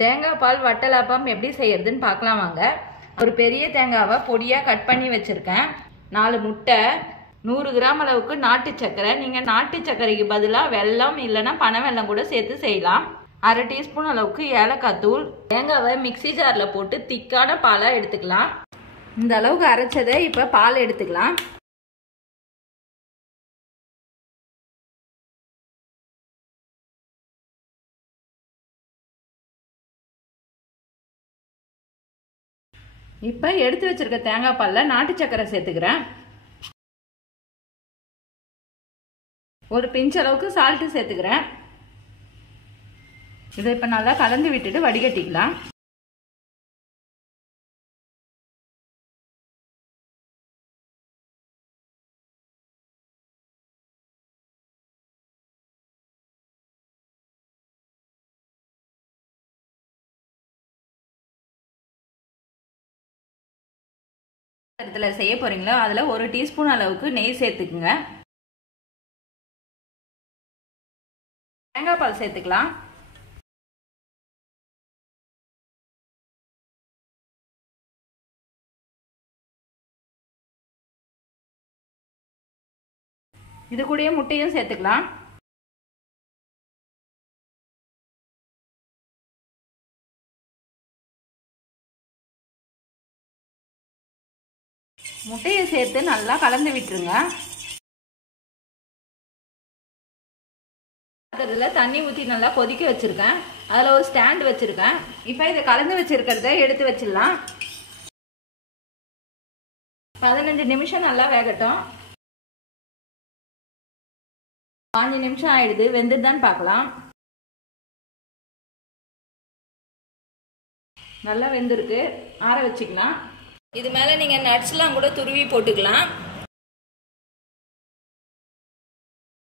தேங்காய் பால் வட்டலாப்பம் எப்படி செய்யறதுன்னு பார்க்கலாம் வாங்க. ஒரு பெரிய தேங்காவை பொடியாக கட் பண்ணி வச்சுருக்கேன். 4 முட்டை, 100 கிராம் அளவுக்கு நாட்டு சர்க்கரை. நீங்கள் நாட்டு சர்க்கரைக்கு பதிலாக வெல்லம் இல்லைன்னா பனை வெல்லம் கூட சேர்த்து செய்யலாம். 1/2 டீஸ்பூன் அளவுக்கு ஏலக்காய் தூள். தேங்காவை மிக்சி ஜாரில் போட்டு திக்கான பாலாக எடுத்துக்கலாம். இந்த அளவுக்கு அரைச்சதை இப்போ பால் எடுத்துக்கலாம். இப்போ எடுத்து வச்சிருக்க தேங்காய் பாலில் நாட்டு சர்க்கரை சேர்த்துக்கிறேன். ஒரு பிஞ்ச் அளவுக்கு சால்ட்டு சேர்த்துக்கிறேன். இதை இப்போ நல்லா கலந்து விட்டுட்டு வடிகட்டிக்கலாம். செய்ய போறீங்களோ அதுல 1 டீஸ்பூன் அளவுக்கு நெய் சேர்த்துக்குங்க. தேங்காய் பால் சேர்த்துக்கலாம். இது கூடயே முட்டையும் சேர்த்துக்கலாம். முட்டையை சேர்த்து நல்லா கலந்து விட்டுருங்க. அதில் தண்ணி ஊற்றி நல்லா கொதிக்க வச்சிருக்கேன். அதில் ஒரு ஸ்டாண்ட் வச்சிருக்கேன். இப்போ இதை கலந்து வச்சிருக்கிறத எடுத்து வச்சிடலாம். 15 நிமிஷம் நல்லா வேகட்டும். 5 நிமிஷம் ஆயிடுது. வெந்துதான் பார்க்கலாம். நல்லா வெந்திருக்கு. ஆற வச்சுக்கலாம். இது மேலே நீங்கள் நட்ஸ்லாம் கூட துருவி போட்டுக்கலாம்.